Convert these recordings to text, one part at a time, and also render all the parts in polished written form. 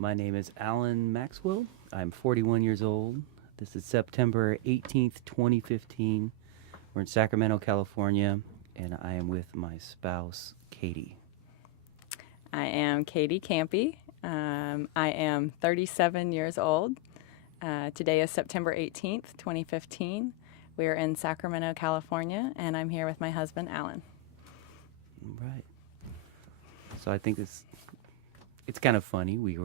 My name is Allen Maxwell. I'm 41 years old. This is September 18th, 2015. We're in Sacramento, California, and I am with my spouse, Katie. I am Katharine Campi. I am 37 years old. Today is September 18th, 2015. We're in Sacramento, California, and I'm here with my husband, Allen. Right. So I think it's kind of funny. We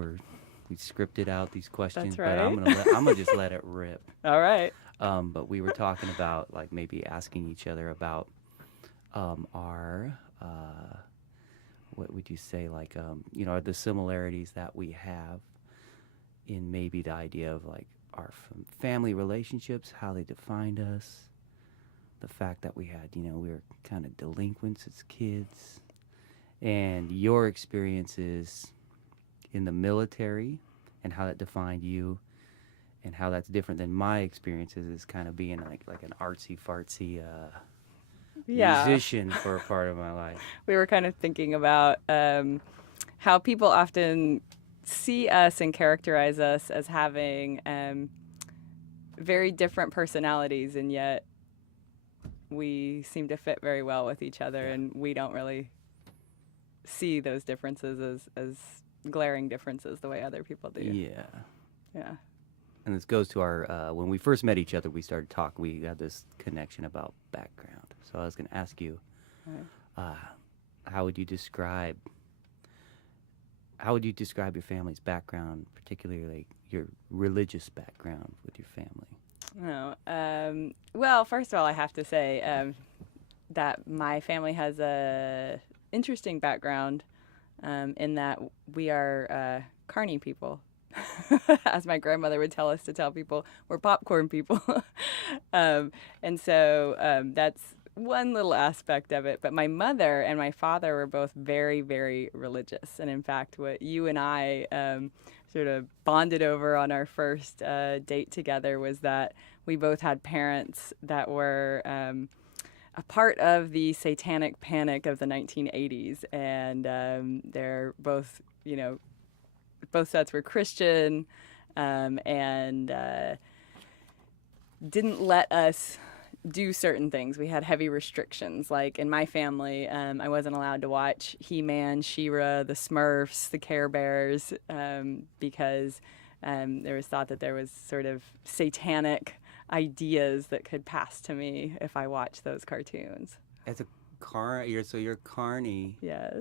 scripted out these questions, That's right. but I'm gonna just let it rip. All right. But we were talking about like maybe asking each other about our what would you say, like the similarities that we have in maybe the idea of like our family relationships, how they defined us, the fact that we had, we were kind of delinquents as kids, and your experiences in the military and how that defined you, and how that's different than my experiences as kind of being like an artsy-fartsy musician for a part of my life. We were kind of thinking about how people often see us and characterize us as having very different personalities, and yet we seem to fit very well with each other, and we don't really see those differences as glaring differences the way other people do. Yeah. And this goes to our, when we first met each other, we started talking, we had this connection about background. So I was going to ask you, how would you describe your family's background, particularly your religious background with your family? Well, first of all, I have to say that my family has a interesting background in that we are carny people. As my grandmother would tell us to tell people, we're popcorn people. And so that's one little aspect of it. But my mother and my father were both very, very religious. And in fact, what you and I sort of bonded over on our first date together was that we both had parents that were a part of the satanic panic of the 1980s. And they're both, both sets were Christian, and didn't let us do certain things. We had heavy restrictions. Like in my family, I wasn't allowed to watch He-Man, She-Ra, the Smurfs, the Care Bears, because there was thought that there was sort of satanic ideas that could pass to me if I watched those cartoons. As a so you're carny. Yes.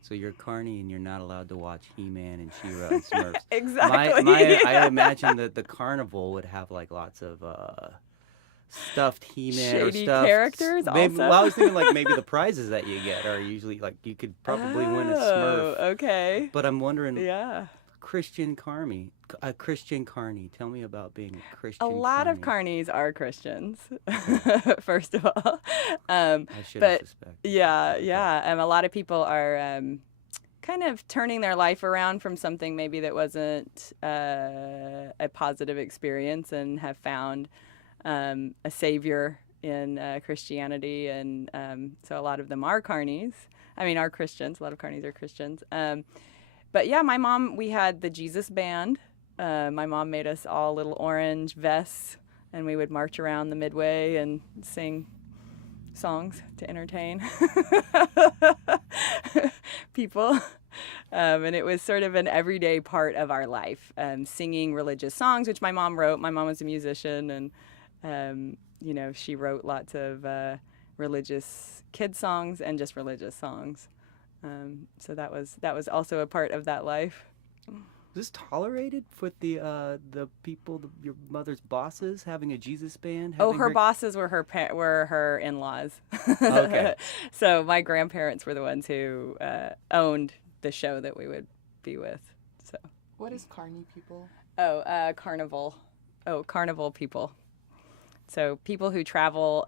So you're carny and you're not allowed to watch He-Man and She-Ra and Smurfs. Exactly. I imagine that the carnival would have like lots of stuffed He-Man or shady stuffed characters maybe, also. well, I was thinking like maybe the prizes that you get are usually like you could probably win a Smurf. Okay. But I'm wondering, Yeah. Christian carny. Tell me about being a Christian. A lot of carny. carnies are Christians, first of all. I should have suspected. Yeah. A lot of people are kind of turning their life around from something maybe that wasn't a positive experience, and have found a savior in Christianity. And so a lot of them are carnies. Are Christians. A lot of carnies are Christians. But yeah, my mom, we had the Jesus band. My mom made us all little orange vests, and we would march around the Midway and sing songs to entertain people. And it was sort of an everyday part of our life, singing religious songs, which my mom wrote. My mom was a musician, and, she wrote lots of religious kid songs and just religious songs. So that was also a part of that life. Was this tolerated with the people, your mother's bosses, having a Jesus band? Her bosses were her in-laws. Okay. So my grandparents were the ones who owned the show that we would be with. So. What is carny people? Carnival. Carnival people. So people who travel,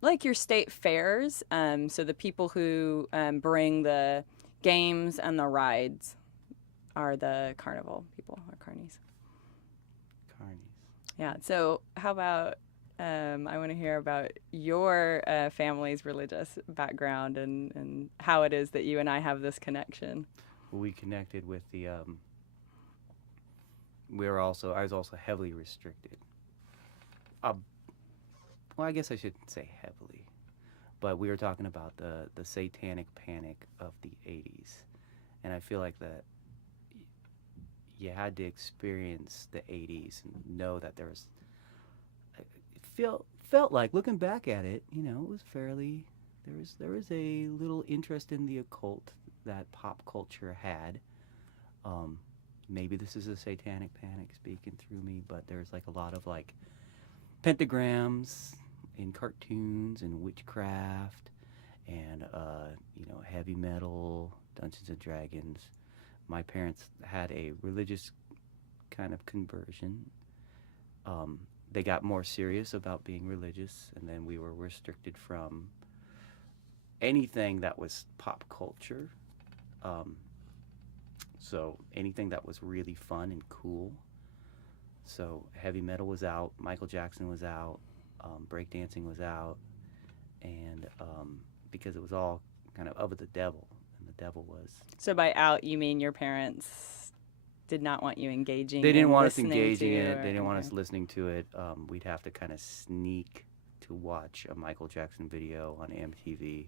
like your state fairs. So the people who bring the games and the rides are the carnival people, or carnies. Yeah. So how about, I want to hear about your family's religious background and how it is that you and I have this connection. we connected with the. I was also heavily restricted. Well, I guess I shouldn't say heavily, but we were talking about the satanic panic of the 80s, and I feel like that you had to experience the 80s and know that there was. It felt like, looking back at it, it was fairly. There was a little interest in the occult that pop culture had. Maybe this is a satanic panic speaking through me, but there's like a lot of like pentagrams in cartoons and witchcraft and heavy metal, Dungeons and Dragons. My parents had a religious kind of conversion. They got more serious about being religious, and then we were restricted from anything that was pop culture. So anything that was really fun and cool. So heavy metal was out, Michael Jackson was out, breakdancing was out, and because it was all kind of the devil, and the devil was. So by out, you mean your parents did not want you engaging? They didn't want us listening engaging in to, it. They didn't want okay. us listening to it. We'd have to kind of sneak to watch a Michael Jackson video on MTV.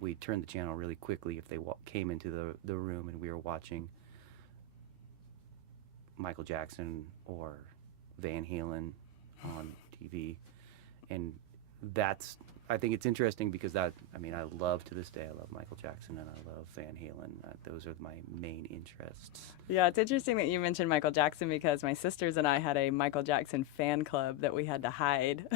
We turned the channel really quickly if they came into the room and we were watching Michael Jackson or Van Halen on TV. And I think it's interesting because I love, to this day, I love Michael Jackson and I love Van Halen. Those are my main interests. Yeah, it's interesting that you mentioned Michael Jackson because my sisters and I had a Michael Jackson fan club that we had to hide.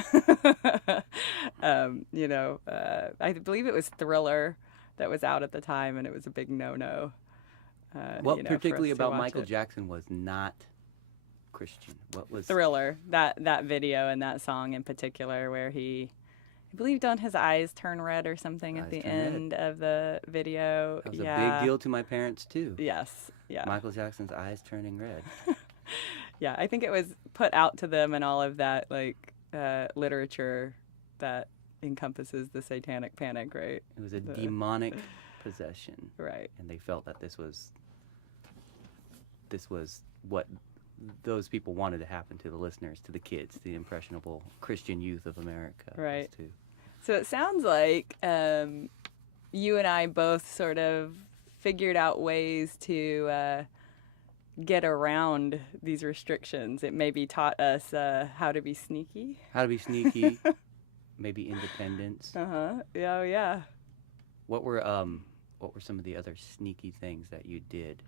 I believe it was Thriller that was out at the time, and it was a big no-no. What particularly for us to about watch Michael it. Jackson was not Christian? What was Thriller, that video and that song in particular, where I believe, don't his eyes turn red or something at Eyes the turn red. end of the video? That was a big deal to my parents too. Yes, yeah. Michael Jackson's eyes turning red. Yeah, I think it was put out to them in all of that literature that encompasses the satanic panic, right? It was a demonic possession. Right. And they felt that this was what those people wanted to happen to the listeners, to the kids, the impressionable Christian youth of America. Right. was to- So it sounds like you and I both sort of figured out ways to get around these restrictions. It maybe taught us how to be sneaky. How to be sneaky, maybe independence. Yeah, yeah. What were some of the other sneaky things that you did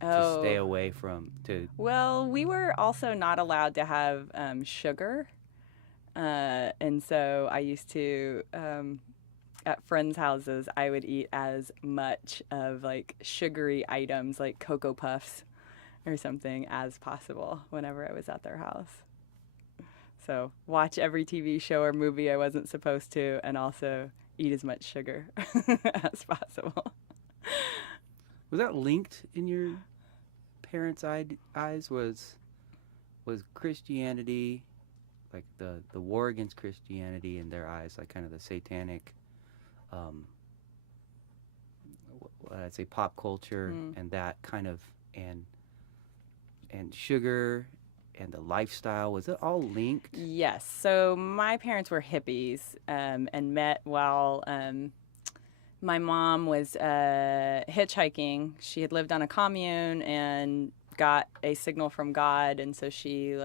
to Oh. stay away from Well, we were also not allowed to have sugar. And so I used to, at friends' houses, I would eat as much of like sugary items like Cocoa Puffs or something as possible whenever I was at their house. So watch every TV show or movie I wasn't supposed to, and also eat as much sugar as possible. Was that linked in your parents' eyes? Was Christianity, like the war against Christianity in their eyes, like kind of the satanic, I'd say pop culture and that kind of, and sugar and the lifestyle, was it all linked? Yes. So my parents were hippies and met while my mom was hitchhiking. She had lived on a commune and got a signal from God, and so she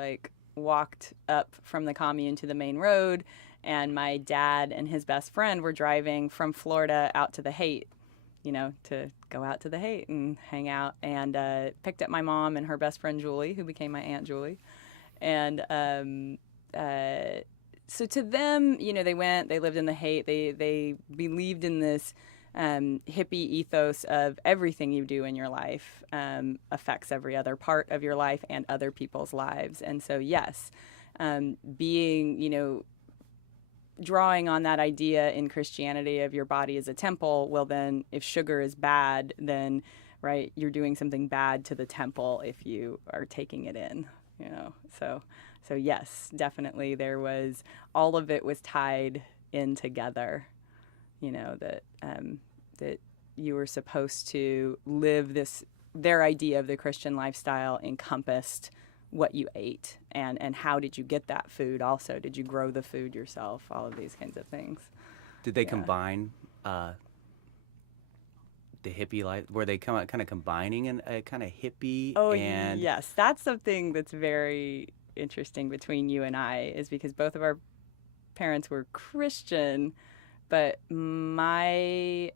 walked up from the commune to the main road, and my dad and his best friend were driving from Florida out to the Haight, to go out to the Haight and hang out, and picked up my mom and her best friend Julie, who became my Aunt Julie. And so to them, they lived in the Haight. They believed in this hippie ethos of everything you do in your life affects every other part of your life and other people's lives. And so, yes, being, drawing on that idea in Christianity of your body as a temple, well then, if sugar is bad, then, right, you're doing something bad to the temple if you are taking it in, So yes, definitely there was, all of it was tied in together, that you were supposed to live this, their idea of the Christian lifestyle encompassed what you ate, and how did you get that food also? Did you grow the food yourself? All of these kinds of things. Did they Yeah. combine the hippie life? Were they kind of combining a kind of hippie Oh, and yes. That's something that's very interesting between you and I, is because both of our parents were Christian, but my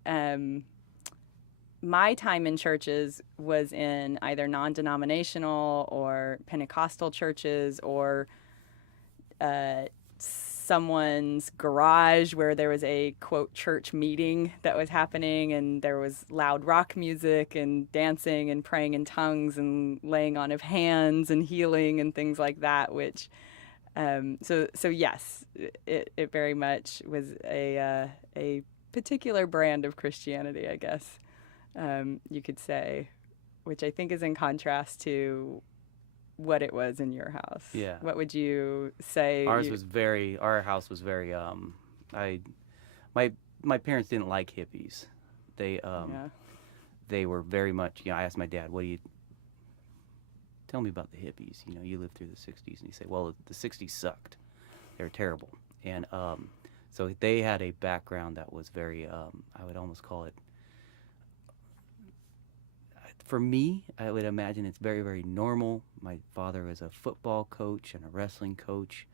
time in churches was in either non-denominational or Pentecostal churches, or someone's garage where there was a, quote, church meeting that was happening, and there was loud rock music and dancing and praying in tongues and laying on of hands and healing and things like that, which so yes, it very much was a particular brand of Christianity, I guess, you could say, which I think is in contrast to what it was in your house. Yeah. What would you say? our house was very my parents didn't like hippies. They Yeah. they were very much, I asked my dad, what do you tell me about the hippies? You lived through the 60s. And he'd say, well, the 60s sucked. They were terrible. And so they had a background that was very, I would almost call it, for me, I would imagine it's very, very normal. My father was a football coach and a wrestling coach.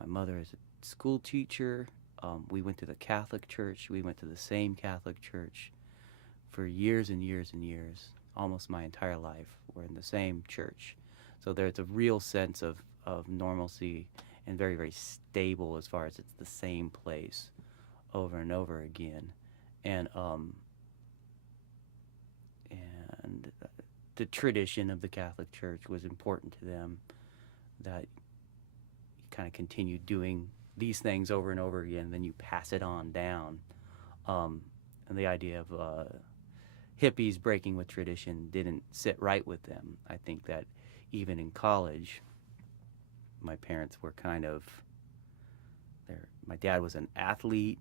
My mother is a school teacher. We went to the Catholic church. We went to the same Catholic church for years and years and years. Almost my entire life, we're in the same church. So there's a real sense of normalcy, and very, very stable as far as it's the same place over and over again. And the tradition of the Catholic Church was important to them, that you kind of continue doing these things over and over again, and then you pass it on down. And the idea of hippies breaking with tradition didn't sit right with them. I think that even in college, my parents were kind of, my dad was an athlete,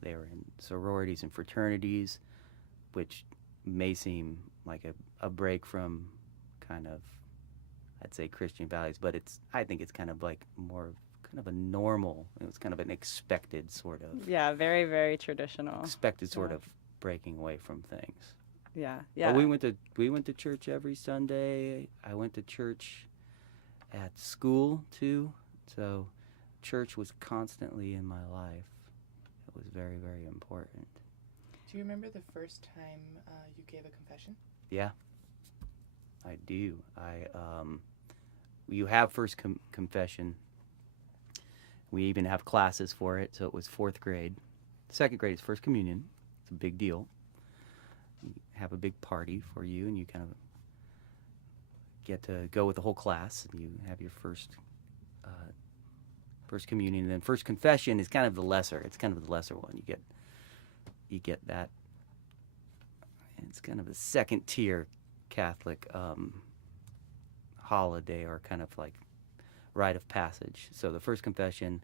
they were in sororities and fraternities, which may seem like a break from kind of, I'd say, Christian values, but I think it's kind of like more kind of a normal, it was kind of an expected sort of, Yeah, very, very traditional. expected sort Yeah. of breaking away from things. Yeah, yeah. But we went to church every Sunday. I went to church at school too. So church was constantly in my life. It was very, very important. Do you remember the first time you gave a confession? Yeah, I do. You have first confession. We even have classes for it. So it was 4th grade. 2nd grade is first communion. It's a big deal. You have a big party for you, and you kind of get to go with the whole class, and you have your first communion. And then first confession is kind of the lesser. It's kind of the lesser one. You get that. It's kind of a second tier Catholic holiday, or kind of like rite of passage. So the first confession,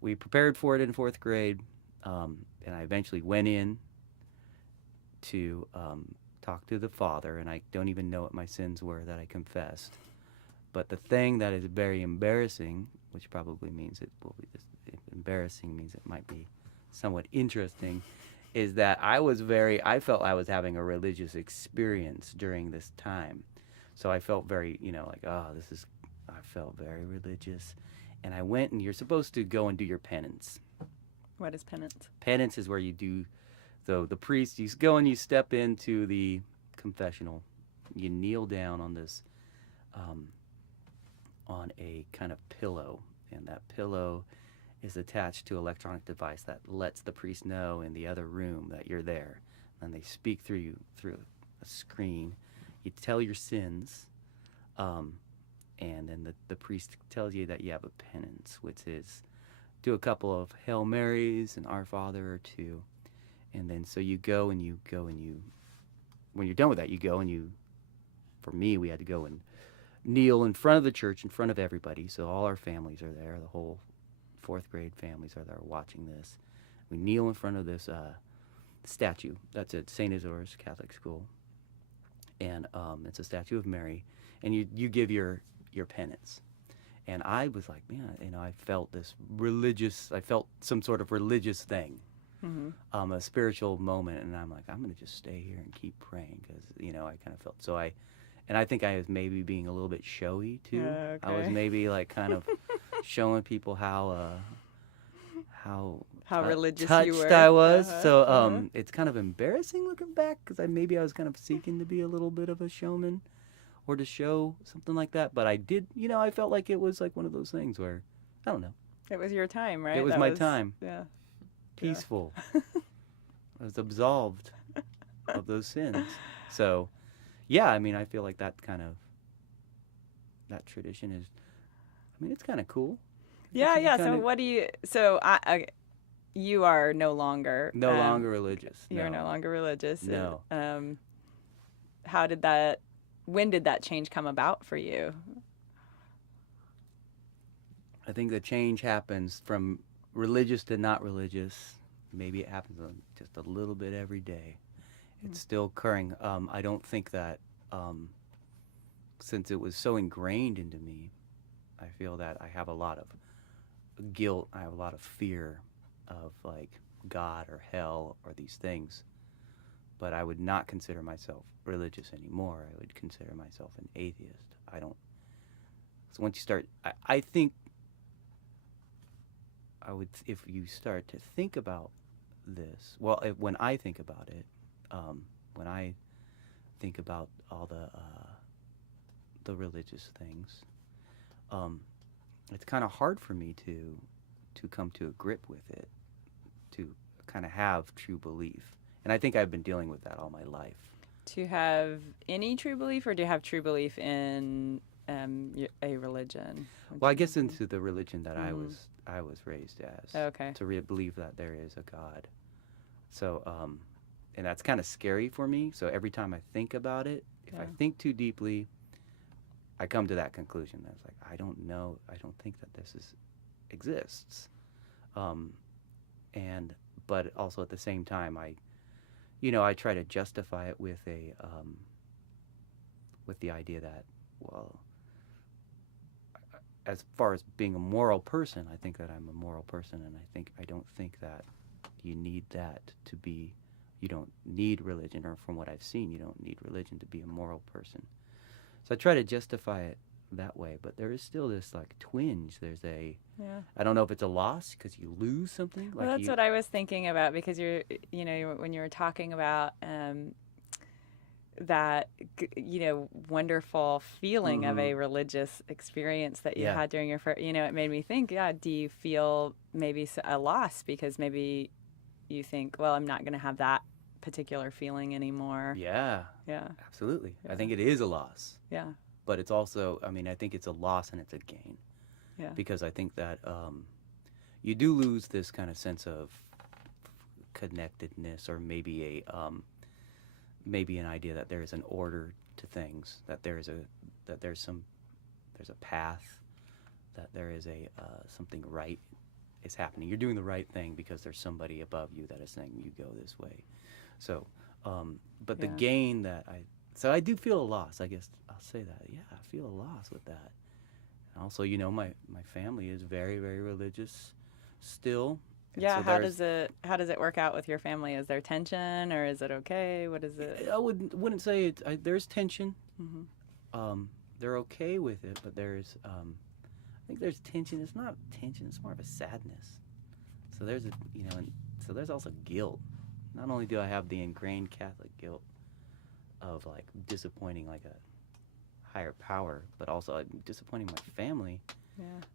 we prepared for it in 4th grade, and I eventually went in to talk to the Father, and I don't even know what my sins were that I confessed. But the thing that is very embarrassing, which probably means it will be, if embarrassing means it might be somewhat interesting, is that I felt I was having a religious experience during this time. So I felt very, I felt very religious. And I went, and you're supposed to go and do your penance. What is penance? Penance is where you do, the priest, you go and you step into the confessional. You kneel down on this, on a kind of pillow, and that pillow is attached to an electronic device that lets the priest know in the other room that you're there. And they speak through you through a screen. You tell your sins, and then the priest tells you that you have a penance, which is do a couple of Hail Marys and Our Father or two. And then so you go and you, when you're done with that, you go and you, for me, we had to go and kneel in front of the church, in front of everybody. So all our families are there, the whole 4th grade families are there watching this. We kneel in front of this statue that's at St. Isidore's Catholic School, and it's a statue of Mary, and you give your penance. And I was like, man, I felt I felt some sort of religious thing, a spiritual moment, and I'm like, I'm going to just stay here and keep praying because, I kind of felt, and I think I was maybe being a little bit showy too. Okay. I was maybe like kind of showing people how religious touched you were. I was. So it's kind of embarrassing looking back because maybe I was kind of seeking to be a little bit of a showman or to show something like that. But I did, I felt like it was like one of those things where, I don't know. It was your time, right? It was my time. Yeah. Peaceful. I was absolved of those sins. So, yeah, I feel like that tradition is, it's kind of cool. Yeah. So what do you? So you are no longer religious. You're no longer religious. No. When did that change come about for you? I think the change happens from religious to not religious. Maybe it happens just a little bit every day. It's still occurring. I don't think that since it was so ingrained into me, I feel that I have a lot of guilt. I have a lot of fear of like God or hell or these things. But I would not consider myself religious anymore. I would consider myself an atheist. So once you start, I think if you start to think about this, when I think about it, when I think about all the religious things, it's kind of hard for me to come to a grip with it, to kind of have true belief. And I think I've been dealing with that all my life. To have any true belief, or do you have true belief in a religion? Well, I guess into the religion that I was raised as. Okay. To believe that there is a God. So, and that's kind of scary for me. So every time I think about it, if I think too deeply, I come to that conclusion. That's like, I don't know. I don't think that this exists. But also at the same time, I try to justify it with the idea that, well, as far as being a moral person, I think that I'm a moral person, and I don't think that you need that to be. You don't need religion, or from what I've seen, you don't need religion to be a moral person. So I try to justify it that way, but there is still this like twinge. There's I don't know if it's a loss because you lose something. Well, that's what I was thinking about, because when you were talking about that, wonderful feeling of a religious experience that you had during your first, it made me think, do you feel maybe a loss because maybe you think, well, I'm not going to have that particular feeling anymore? Yeah, absolutely. I think it is a loss. Yeah. But it's also, I think it's a loss and it's a gain. Yeah. Because I think that you do lose this kind of sense of connectedness, or maybe an idea that there is an order to things, that there's a path, that there is something right is happening. You're doing the right thing because there's somebody above you that is saying you go this way. So, but the gain that so I do feel a loss. I guess I'll say that. Yeah, I feel a loss with that. And also, my family is very, very religious still. And yeah. so how does it work out with your family? Is there tension, or is it okay? What is it? I wouldn't say it. There's tension. Mm-hmm. They're okay with it, but there's I think there's tension. It's not tension. It's more of a sadness. So there's and so there's also guilt. Not only do I have the ingrained Catholic guilt of like disappointing like a higher power, but also I'm disappointing my family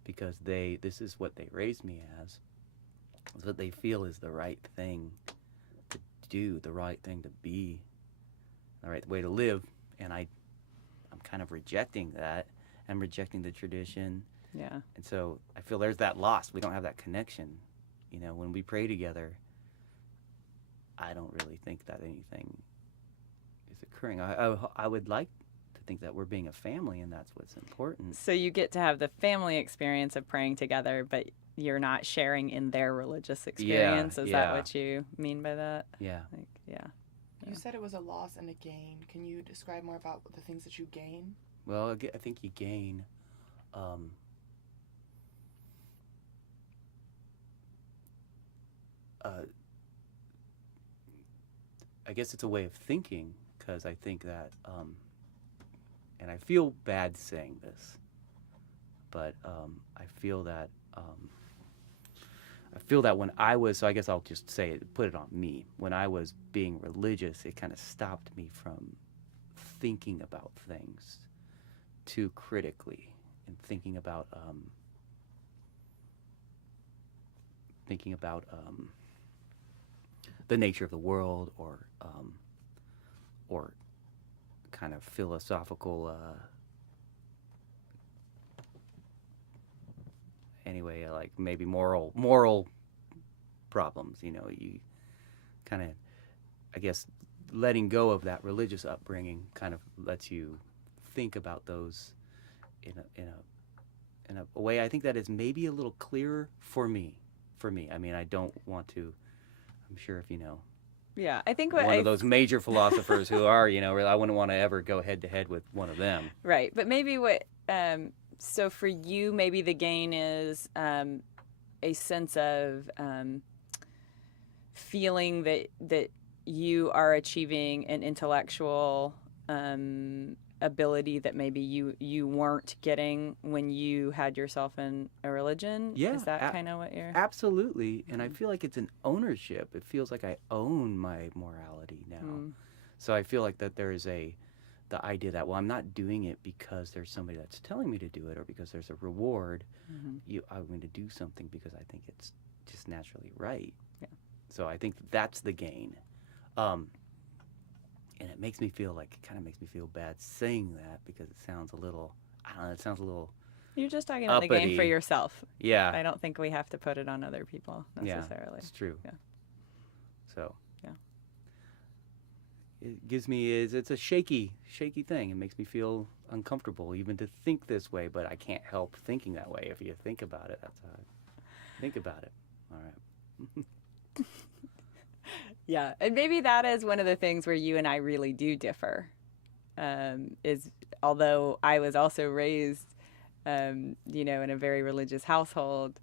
because this is what they raised me as. It's what they feel is the right thing to do, the right thing to be, the right way to live, and I'm kind of rejecting that. I'm rejecting the tradition. Yeah. And so I feel there's that loss. We don't have that connection. When we pray together, I don't really think that anything is occurring. I would like to think that we're being a family, and that's what's important. So you get to have the family experience of praying together, but you're not sharing in their religious experience. Is that what you mean by that? Yeah. Like, yeah. You said it was a loss and a gain. Can you describe more about the things that you gain? Well, I think you gain. I guess it's a way of thinking, because I think that, and I feel bad saying this, but I feel that when I was, so I guess I'll just say it, put it on me. When I was being religious, it kind of stopped me from thinking about things too critically and thinking about the nature of the world, or kind of philosophical anyway, like maybe moral problems. You kind of, I guess, letting go of that religious upbringing kind of lets you think about those in a way I think that is maybe a little clearer for me. I mean, I don't want to. I'm sure if Yeah, I think one of those major philosophers who are, I wouldn't want to ever go head to head with one of them. Right, but maybe so for you, maybe the gain is a sense of feeling that you are achieving an intellectual ability that maybe you weren't getting when you had yourself in a religion. Yeah, is that kind of what you're? Absolutely, and I feel like it's an ownership. It feels like I own my morality now. So I feel like that there is the idea that, well, I'm not doing it because there's somebody that's telling me to do it, or because there's a reward. I'm going to do something because I think it's just naturally right. Yeah. So I think that's the gain. And it makes me feel bad saying that, because it sounds a little, I don't know, it sounds a little You're just talking about the gain for uppity. yourself. Yeah. I don't think we have to put it on other people necessarily. Yeah, it's true. Yeah. So. Yeah. It gives me, it's a shaky thing. It makes me feel uncomfortable even to think this way, but I can't help thinking that way. If you think about it, that's how I think about it. All right. Yeah, and maybe that is one of the things where you and I really do differ. Is although I was also raised, in a very religious household,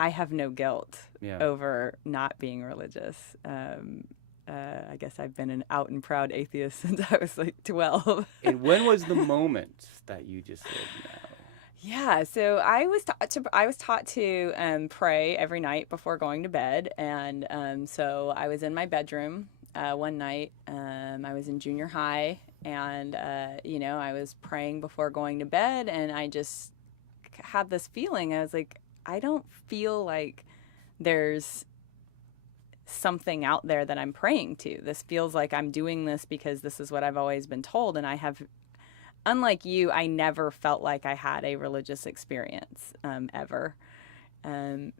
I have no guilt over not being religious. I guess I've been an out and proud atheist since I was like 12. And when was the moment that you just said no? Yeah, so I was taught to pray every night before going to bed, and so I was in my bedroom one night. I was in junior high, and I was praying before going to bed, and I just had this feeling. I was like, I don't feel like there's something out there that I'm praying to. This feels like I'm doing this because this is what I've always been told, and I have. Unlike you, I never felt like I had a religious experience ever. And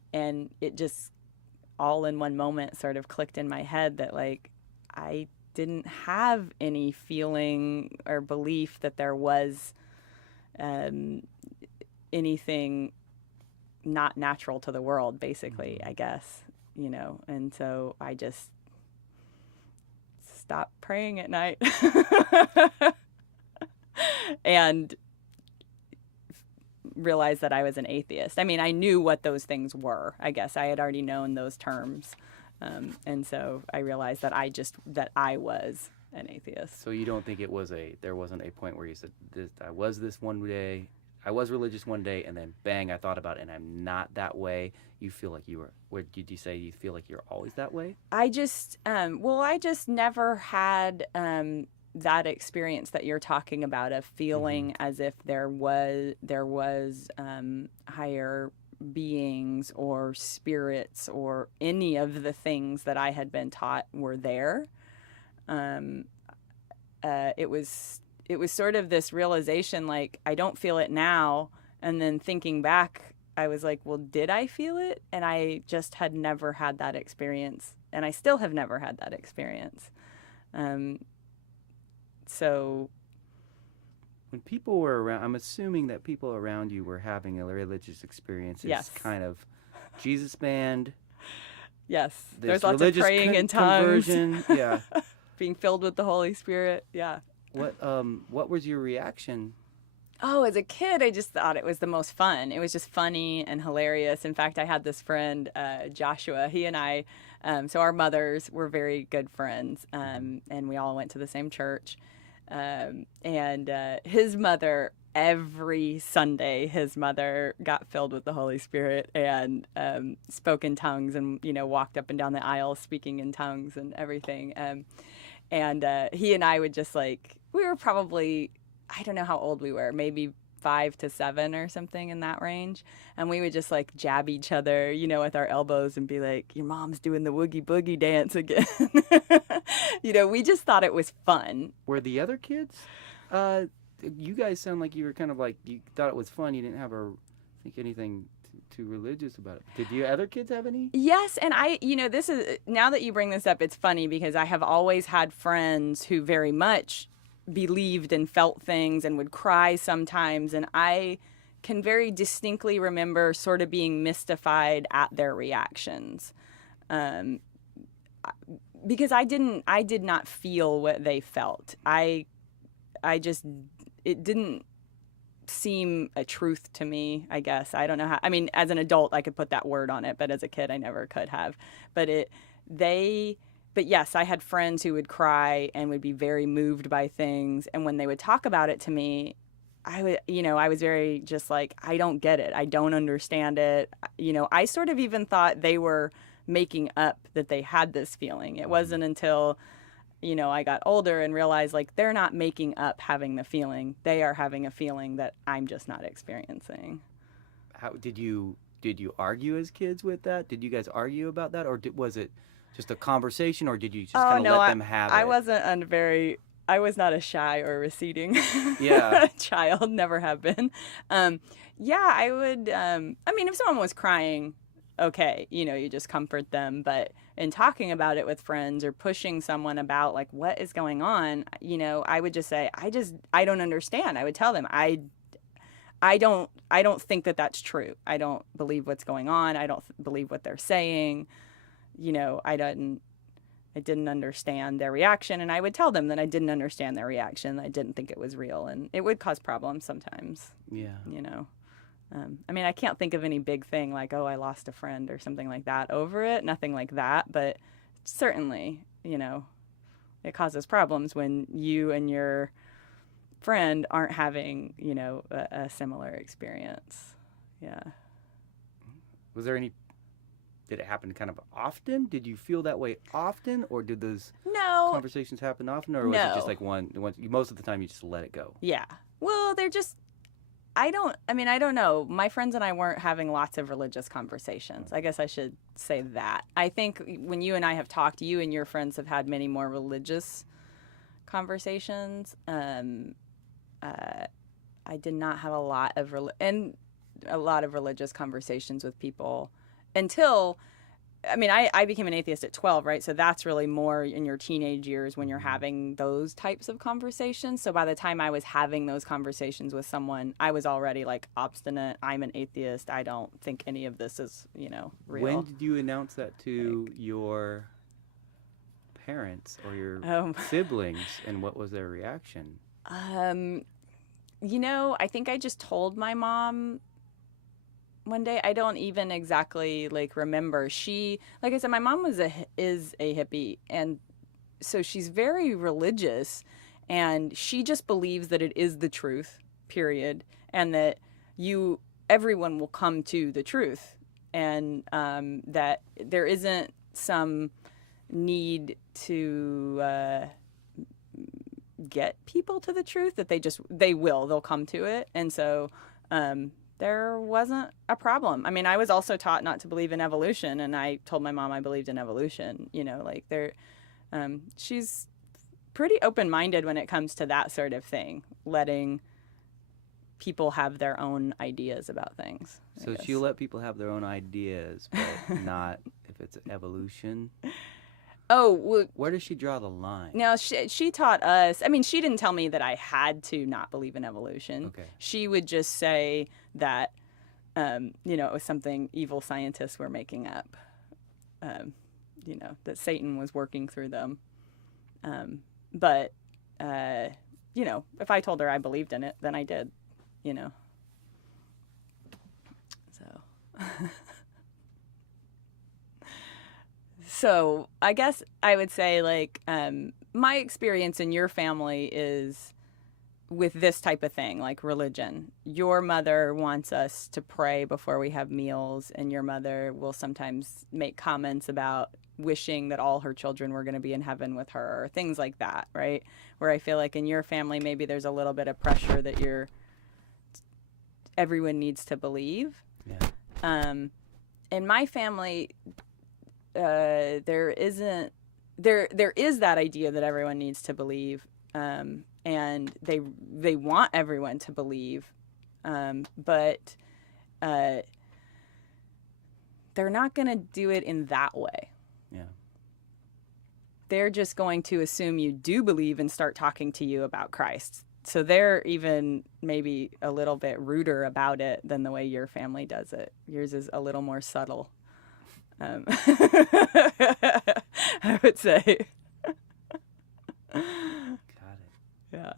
it just all in one moment sort of clicked in my head that, like, I didn't have any feeling or belief that there was anything not natural to the world, basically, I guess, And so I just stopped praying at night. And realized that I was an atheist. I mean, I knew what those things were. I guess I had already known those terms. And so I realized that I was an atheist. So you don't think there wasn't a point where you said, I was religious one day, and then bang, I thought about it, and I'm not that way. You feel like you were, what did you say? You feel like you're always that way? I just never had that experience that you're talking about of feeling as if there was higher beings or spirits or any of the things that I had been taught were there. It was sort of this realization, like, I don't feel it now, and then thinking back, I was like, well, did I feel it? And I just had never had that experience, and I still have never had that experience. So when people were around, I'm assuming that people around you were having a religious experience. It's Yes. kind of Jesus band. Yes, This there's lots of religious praying in tongues, conversion. Yeah. being filled with the Holy Spirit. Yeah. What was your reaction? Oh, as a kid, I just thought it was the most fun. It was just funny and hilarious. In fact, I had this friend, Joshua. He and I, so our mothers were very good friends, and we all went to the same church. And his mother, every Sunday, his mother got filled with the Holy Spirit and spoke in tongues, and walked up and down the aisle speaking in tongues and everything. And he and I would just we were probably, I don't know how old we were, maybe 5 to 7 or something in that range. And we would just jab each other, with our elbows and be like, your mom's doing the woogie boogie dance again. We just thought it was fun. Were the other kids? You guys sound like you were kind of you thought it was fun. You didn't have anything too religious about it. Did you other kids have any? Yes, and this is, now that you bring this up, it's funny because I have always had friends who very much believed and felt things and would cry sometimes, and I can very distinctly remember sort of being mystified at their reactions, because I did not feel what they felt. It didn't seem a truth to me, I guess. I don't know how. I mean, as an adult, I could put that word on it, but as a kid, I never could have. But yes, I had friends who would cry and would be very moved by things. And when they would talk about it to me, I was very just I don't get it. I don't understand it. I sort of even thought they were making up that they had this feeling. It wasn't until, I got older and realized they're not making up having the feeling. They are having a feeling that I'm just not experiencing. How did you argue as kids with that? Did you guys argue about that, or was it just a conversation, or did you just kind of let them have it? I I was not a shy or receding child, never have been. I would, if someone was crying, okay, you just comfort them. But in talking about it with friends or pushing someone about what is going on, I would just say, I don't understand. I would tell them, I don't think that that's true. I don't believe what's going on. I don't believe what they're saying. I didn't understand their reaction, and I would tell them that I didn't understand their reaction. I didn't think it was real, and it would cause problems sometimes. Yeah. I can't think of any big thing I lost a friend or something like that over it. Nothing like that, but certainly, it causes problems when you and your friend aren't having, a similar experience. Yeah. Did it happen kind of often? Did you feel that way often, or did those conversations happen often, or was it just one? Most of the time, you just let it go. Yeah. Well, they're just. I don't know. My friends and I weren't having lots of religious conversations. I guess I should say that. I think when you and I have talked, you and your friends have had many more religious conversations. I did not have a lot of religious conversations with people until, I became an atheist at 12, right? So that's really more in your teenage years when you're having those types of conversations. So by the time I was having those conversations with someone, I was already obstinate. I'm an atheist. I don't think any of this is, real. When did you announce that to your parents or your siblings, and what was their reaction? I think I just told my mom one day. I don't even exactly remember. She, like I said, my mom is a hippie, and so she's very religious, and she just believes that it is the truth, period, and that everyone will come to the truth, and that there isn't some need to get people to the truth, that they'll come to it. And so there wasn't a problem. I was also taught not to believe in evolution, and I told my mom I believed in evolution. She's pretty open-minded when it comes to that sort of thing, letting people have their own ideas about things. So she'll let people have their own ideas, but not if it's evolution? Oh, well, where does she draw the line? No, she taught us. She didn't tell me that I had to not believe in evolution. Okay. She would just say that it was something evil scientists were making up, that Satan was working through them. But if I told her I believed in it, then I did, So, so I guess I would say, like, my experience in your family is with this type of thing, like religion. Your mother wants us to pray before we have meals, and your mother will sometimes make comments about wishing that all her children were going to be in heaven with her, or things like that, right? Where I feel like in your family, maybe there's a little bit of pressure that everyone needs to believe. Yeah. In my family, there is that idea that everyone needs to believe, and they want everyone to believe, but they're not going to do it in that way. Yeah. They're just going to assume you do believe and start talking to you about Christ. So they're even maybe a little bit ruder about it than the way your family does it. Yours is a little more subtle. I would say. Got it. Yeah.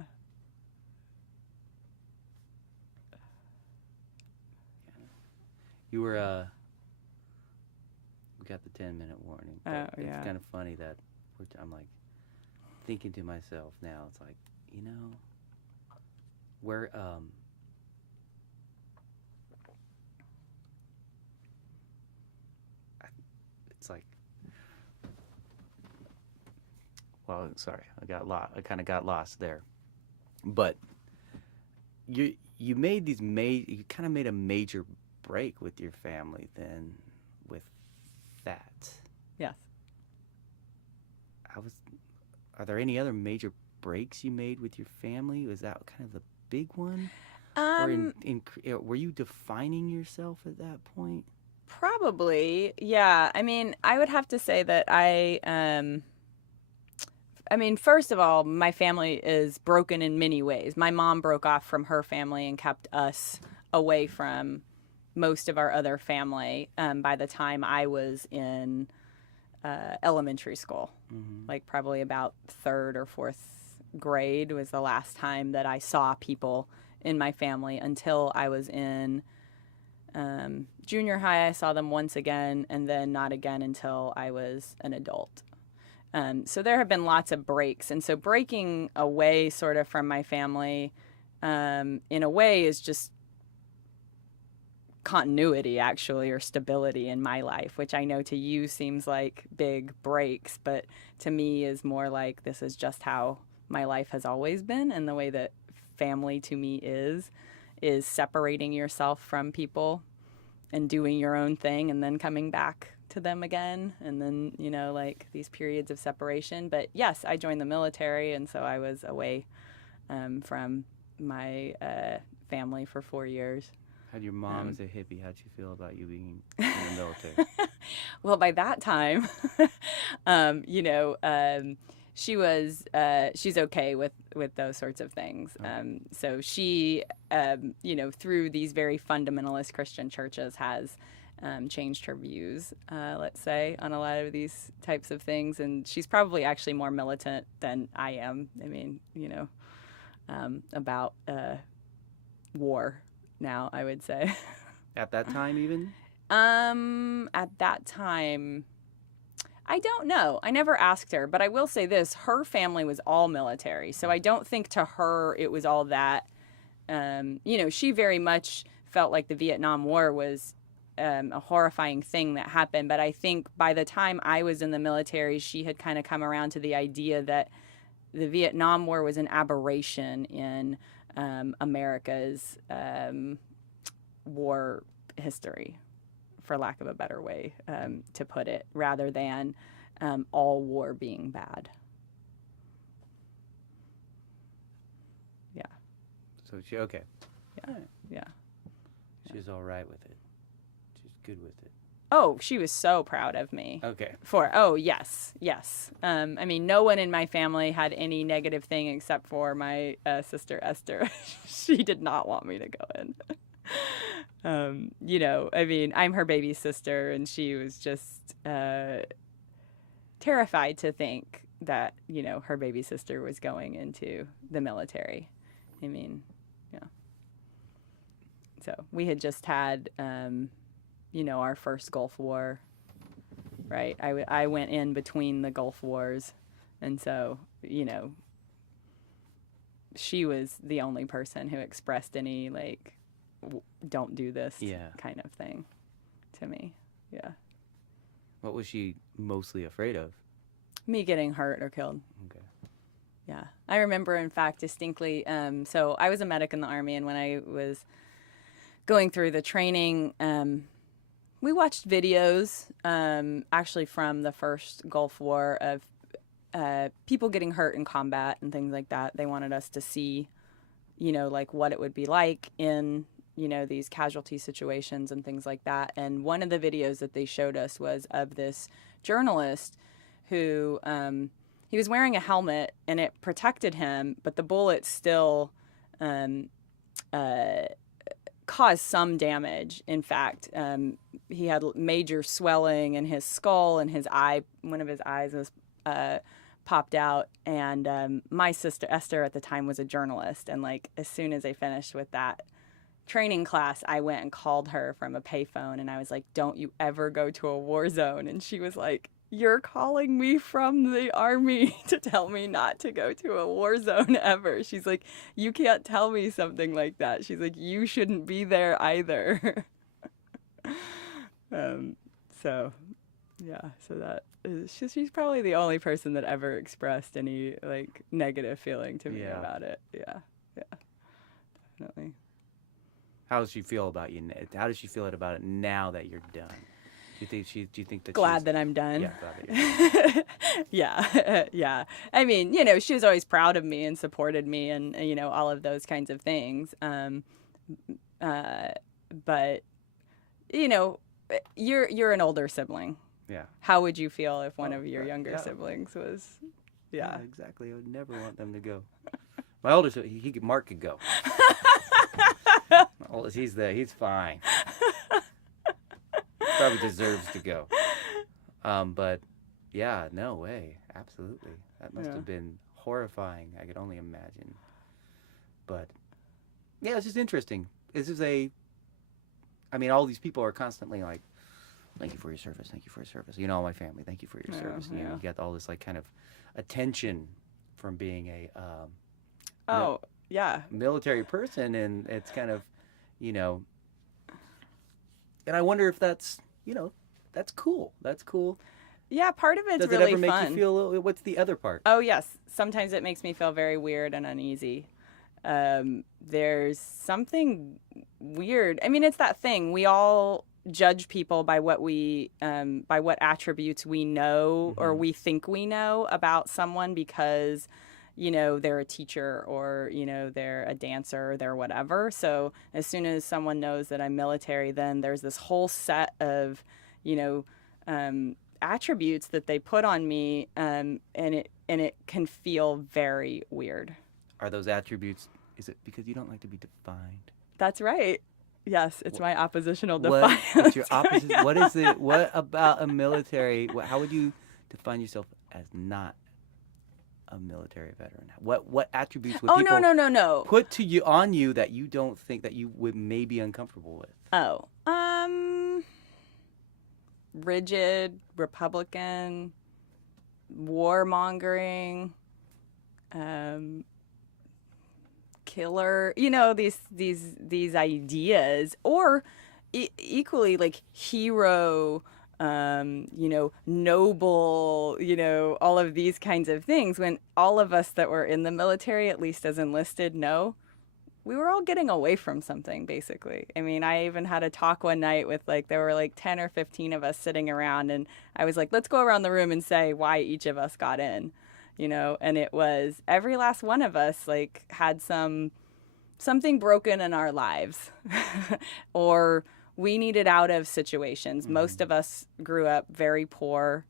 You were, we got the 10-minute warning. But Oh, it's yeah. kind of funny that I'm like thinking to myself now, it's like, where, it's like, well, sorry, I kind of got lost there. But you made you kind of made a major break with your family then with that. Yes. Are there any other major breaks you made with your family? Was that kind of the big one? Or were you defining yourself at that point? Probably, yeah. I mean, I would have to say that first of all, my family is broken in many ways. My mom broke off from her family and kept us away from most of our other family by the time I was in elementary school. Mm-hmm. Like probably about third or fourth grade was the last time that I saw people in my family until I was in junior high. I saw them once again, and then not again until I was an adult. So there have been lots of breaks. And so breaking away sort of from my family in a way is just continuity, actually, or stability in my life, which I know to you seems like big breaks, but to me is more like this is just how my life has always been. And the way that family to me is separating yourself from people and doing your own thing and then coming back to them again, and then like these periods of separation. But yes, I joined the military, and so I was away from my family for 4 years. Had your mom as a hippie, how'd you feel about you being in the military? Well, by that time, she's okay with those sorts of things. So she, through these very fundamentalist Christian churches, has changed her views, let's say, on a lot of these types of things. And she's probably actually more militant than I am. I mean, about war now, I would say. At that time, even? At that time, I don't know. I never asked her, but I will say this: her family was all military, so I don't think to her it was all that. She very much felt like the Vietnam War was a horrifying thing that happened, but I think by the time I was in the military, she had kind of come around to the idea that the Vietnam War was an aberration in America's war history, for lack of a better way to put it, rather than all war being bad. Yeah. So she, okay. Yeah. All right. Yeah. She's all right with it. She's good with it. Oh, she was so proud of me. Okay. Yes. No one in my family had any negative thing except for my sister Esther. She did not want me to go in. You know, I mean, I'm her baby sister, and she was just terrified to think that, you know, her baby sister was going into the military. I mean, yeah. So we had just had, you know, our first Gulf War, right? I went in between the Gulf Wars, and so, you know, she was the only person who expressed any, like, don't do this kind of thing to me. Yeah. What was she mostly afraid of? Me getting hurt or killed. Okay. Yeah. I remember, in fact, distinctly, so I was a medic in the Army, and when I was going through the training, we watched videos, actually from the first Gulf War, of people getting hurt in combat and things like that. They wanted us to see, you know, like what it would be like in, you know, these casualty situations and things like that. And one of the videos that they showed us was of this journalist who, he was wearing a helmet and it protected him, but the bullet still caused some damage. In fact, he had major swelling in his skull, and his eye, one of his eyes was popped out. And my sister Esther at the time was a journalist, and like as soon as they finished with that training class, I went and called her from a payphone, and I was like, "Don't you ever go to a war zone." And she was like, "You're calling me from the Army to tell me not to go to a war zone ever." She's like, "You can't tell me something like that." She's like, "You shouldn't be there either." So that is, she's probably the only person that ever expressed any like negative feeling to me about it. Yeah, definitely. How does she feel about you? How does she feel about it now that you're done? Do you think that glad that I'm done? Yeah, glad that you're done. Yeah. I mean, you know, she was always proud of me and supported me, and you know, all of those kinds of things. But you know, you're an older sibling. Yeah. How would you feel if one of your younger siblings was? Yeah. Exactly. I would never want them to go. My older sibling, Mark could go. Oldest, he's there. He's fine. Probably deserves to go. But yeah, no way. Absolutely. That must have been horrifying. I could only imagine. But yeah, it's just interesting. This is I mean, all these people are constantly like, "Thank you for your service. Thank you for your service." You know, all my family, "Thank you for your service." You know, you get all this like kind of attention from being a military person, and it's kind of, you know, and I wonder if that's, you know, that's cool. That's cool. Yeah, part of it's Does really it ever make fun. you feel a little, what's the other part? Oh, yes. Sometimes it makes me feel very weird and uneasy. There's something weird. I mean, it's that thing. We all judge people by what by what attributes we know or we think we know about someone because, you know, they're a teacher or, you know, they're a dancer or they're whatever. So as soon as someone knows that I'm military, then there's this whole set of, you know, attributes that they put on me, and it can feel very weird. Are those attributes, is it because you don't like to be defined? That's right. Yes, it's my oppositional What, defiance. it's your opposite. What is it? What about a military? How would you define yourself as not a military veteran? What attributes would people no. put to you on you that you don't think that you would may be uncomfortable with? Rigid, Republican, warmongering, killer, you know, these ideas, or equally like hero, you know, noble, you know, all of these kinds of things, when all of us that were in the military, at least as enlisted, know we were all getting away from something, basically. I mean, I even had a talk one night with there were 10 or 15 of us sitting around, and I was like, let's go around the room and say why each of us got in, you know, and it was every last one of us had something broken in our lives or we needed out of situations. Mm-hmm. Most of us grew up very poor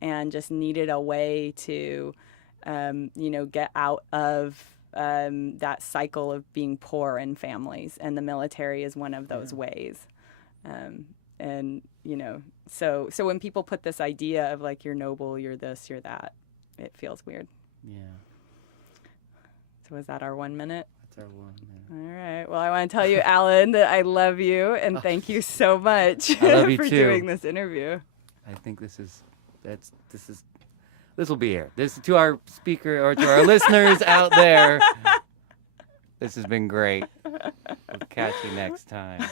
and just needed a way to, you know, get out of that cycle of being poor in families, and the military is one of those ways. And so when people put this idea of like, you're noble, you're this, you're that, it feels weird. Yeah. So is that our 1 minute? That's our 1 minute. All right. Well, I want to tell you, Allen, that I love you and thank you so much I love you for too. doing this interview. I think this will be aired. This to our speaker or to our listeners out there. This has been great. We'll catch you next time.